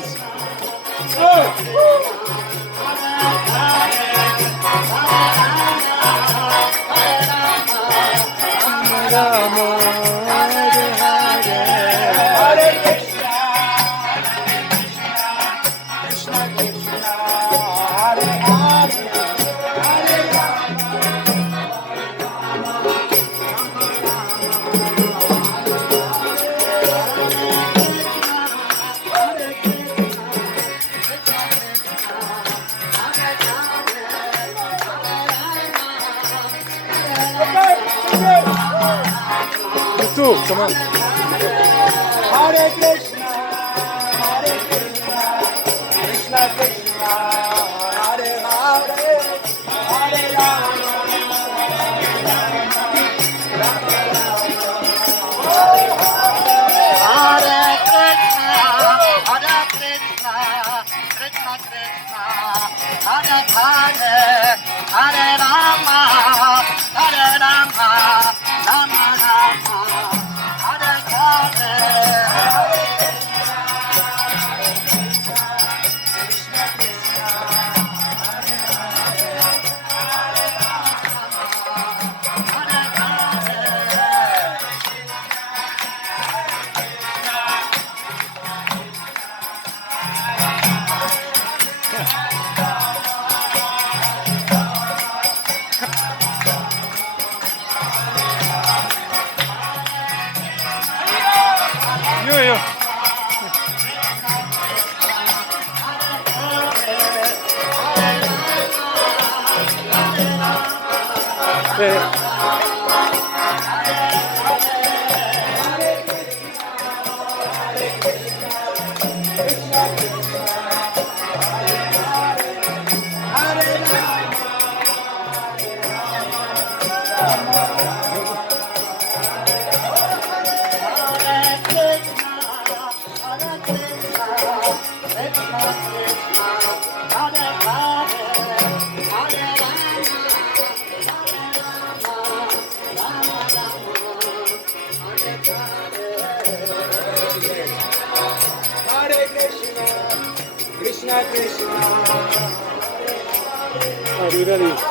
dance. Rama, Hare Hare. Hare Krishna, Krishna Krishna, Hare Hare, Hare Rama, You too, come on. Hare Krishna, Hare Krishna, Krishna Krishna, Hare Hare, Hare Rama, Hare Krishna, Hare Krishna, Krishna Krishna, Hare Hare, Hare Rama, Hare Rama, Rama Rama, Hare Hare. You. Yeah. Hare Krishna, Krishna Krishna. Are you ready?